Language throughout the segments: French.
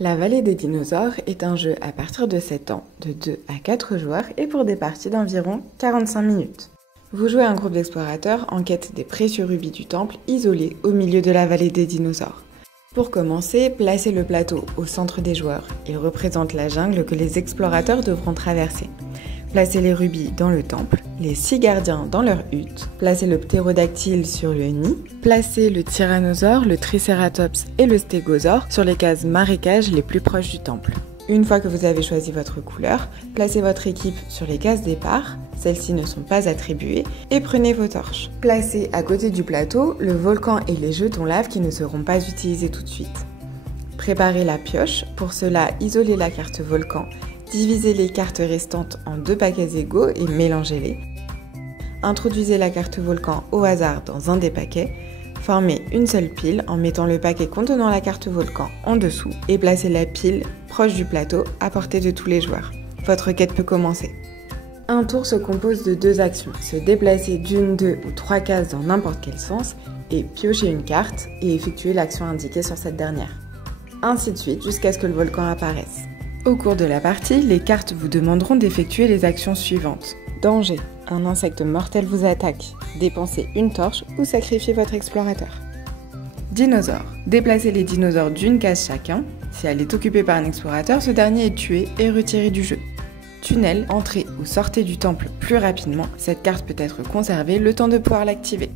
La vallée des dinosaures est un jeu à partir de 7 ans, de 2 à 4 joueurs et pour des parties d'environ 45 minutes. Vous jouez un groupe d'explorateurs en quête des précieux rubis du temple isolés au milieu de la vallée des dinosaures. Pour commencer, placez le plateau au centre des joueurs. Il représente la jungle que les explorateurs devront traverser. Placez les rubis dans le temple, les 6 gardiens dans leur hutte, placez le ptérodactyle sur le nid, placez le tyrannosaure, le tricératops et le stégosaure sur les cases marécages les plus proches du temple. Une fois que vous avez choisi votre couleur, placez votre équipe sur les cases départ, celles-ci ne sont pas attribuées, et prenez vos torches. Placez à côté du plateau le volcan et les jetons lave qui ne seront pas utilisés tout de suite. Préparez la pioche, pour cela isolez la carte volcan, divisez les cartes restantes en 2 paquets égaux et mélangez-les. Introduisez la carte volcan au hasard dans un des paquets. Formez une seule pile en mettant le paquet contenant la carte volcan en dessous et placez la pile proche du plateau à portée de tous les joueurs. Votre quête peut commencer. Un tour se compose de 2 actions, se déplacer d'une, 2 ou 3 cases dans n'importe quel sens et piocher une carte et effectuer l'action indiquée sur cette dernière. Ainsi de suite jusqu'à ce que le volcan apparaisse. Au cours de la partie, les cartes vous demanderont d'effectuer les actions suivantes. Danger. Un insecte mortel vous attaque. Dépensez une torche ou sacrifiez votre explorateur. Dinosaure. Déplacez les dinosaures d'une case chacun. Si elle est occupée par un explorateur, ce dernier est tué et retiré du jeu. Tunnel. Entrez ou sortez du temple plus rapidement. Cette carte peut être conservée le temps de pouvoir l'activer.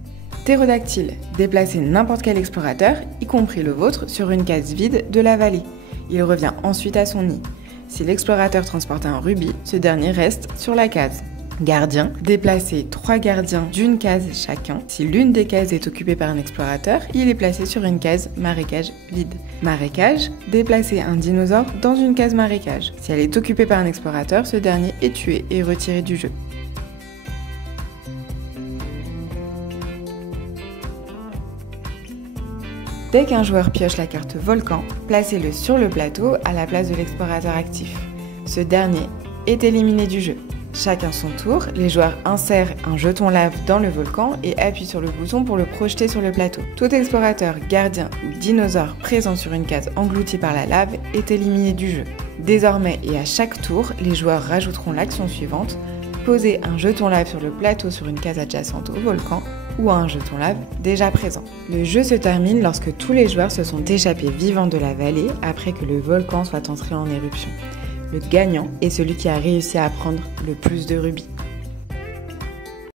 Ptérodactyle. Déplacez n'importe quel explorateur, y compris le vôtre, sur une case vide de la vallée. Il revient ensuite à son nid. Si l'explorateur transporte un rubis, ce dernier reste sur la case. Gardien. Déplacez 3 gardiens d'une case chacun. Si l'une des cases est occupée par un explorateur, il est placé sur une case marécage vide. Marécage. Déplacez un dinosaure dans une case marécage. Si elle est occupée par un explorateur, ce dernier est tué et retiré du jeu. Dès qu'un joueur pioche la carte volcan, placez-le sur le plateau à la place de l'explorateur actif. Ce dernier est éliminé du jeu. Chacun son tour, les joueurs insèrent un jeton lave dans le volcan et appuient sur le bouton pour le projeter sur le plateau. Tout explorateur, gardien ou dinosaure présent sur une case engloutie par la lave est éliminé du jeu. Désormais et à chaque tour, les joueurs rajouteront l'action suivante: poser un jeton lave sur le plateau sur une case adjacente au volcan ou à un jeton lave déjà présent. Le jeu se termine lorsque tous les joueurs se sont échappés vivants de la vallée après que le volcan soit entré en éruption. Le gagnant est celui qui a réussi à prendre le plus de rubis.